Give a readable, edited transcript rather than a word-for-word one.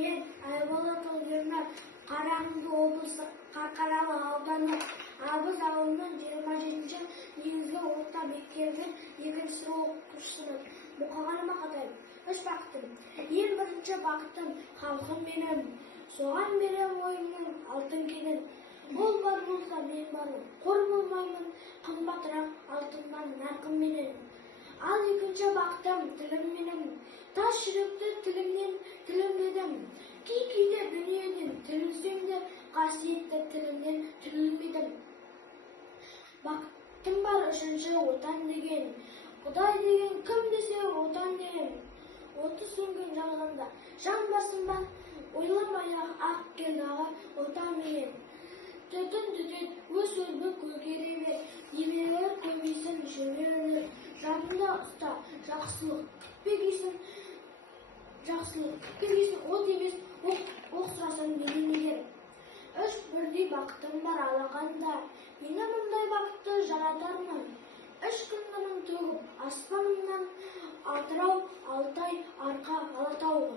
Мен Айболат Олжерман, Қарағанды облысы Қарқаралы ауданы Абыз ауылының 27-ші негізгі орта мектебінің 2-ші сынып оқушысымын. Мұқағаныма қатайым. 3 бақытым. Ең бірінші бақытым халқым менің, соған берем ойымның алтын кенін. Ол бар болса мен бармын, қор болмаймын, қымбатырақ алтыннан нарқым менен. Ал екінші бақытым тілім менің, тас жүректі тілімнен тілімдедім. Кей-кейде дүниеден тілінсем де, қасиетті тілімнен тілінбедім. Бақытым бар үшінші отан деген, Құдай деген кім десе отан деген. Оты сөнген жалғанда жан басым ба, ойламай-ақ ақ келдағы отан деген. Түтін түтет өз өлбі көгереме, немелер көбейсін жөнелер. Жанында ұста жақсылық, күтпегейсін жақсылық, күтпегейсін от емес, оқ сұрасаң менен егер. 3 бірдей бақытым бар алақанда, мені мұндай бақытты жаратармын. 3 күн нұрын төгіп аспанымнан, Атырау, Алтай, Арқа, Алатауға.